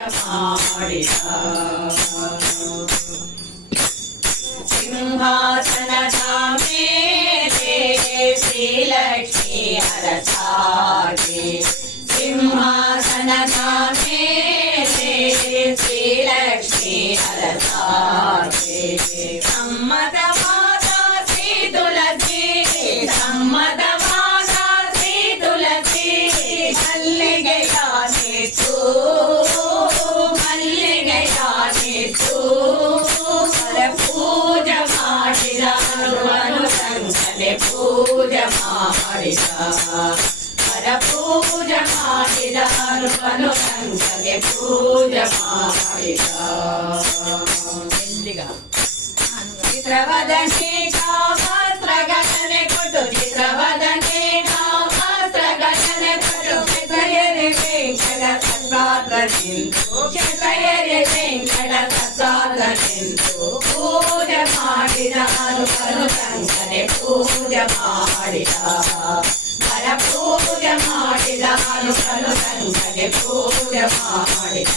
ಮಾಡಿದ ಸಿಂಹಾಸನದ ಮೇಲೆ ಶ್ರೀಲಕ್ಷ್ಮೀ ಅರಸಾಗೆ ಸಿಂಹಾಸನದ ಮೇಲೆ ಶ್ರೀಲಕ್ಷ್ಮೀ ಅರಸಾಗೆ ಸಮ್ಮತವಾದ ಶ್ರೀ ತುಳಸಿ ಸಮ್ಮತವಾದ ಶ್ರೀ ತುಳಸಿ ಮಲ್ಲಿಗೆಯಾಗಿತ್ತು ಪೂಜ ಮಾಡಿದ ಸಂಕಲೆ ಪೂಜ ಮಾಡಿದ ಹರ ಪೂಜ ಮಾಡಿದ ಸಂಕಲೆ ಪೂಜ ಮಾಡಿದ ಚಿತ್ರವದನೆ ಕಾವಸ್ತ್ರ ಗಗನೆ ಕೊಟ್ಟು ಚಿತ್ರವದನೆ ಕಾವಸ್ತ್ರ ಗಗನೆ ಕೊಟ್ಟು ಕ್ಷೇತ್ರಯರಿ ವೆಂಕಟ ಸತ್ಪಾತ್ರ ನಿಂತು ಕ್ಷೇತ್ರಯರಿ ವೆಂಕಟ ಸತ್ಪಾತ್ರ ನಿಂತು ಪೂಜೆ ಮಾಡಿದ ಸಂಕಲೆ ಪೂಜೆ ಮಾಡಿದ ಹರ ಪೂಜೆ ಮಾಡಿದ ಸಂಕಲೆ ಪೂಜೆ ಮಾಡಿದ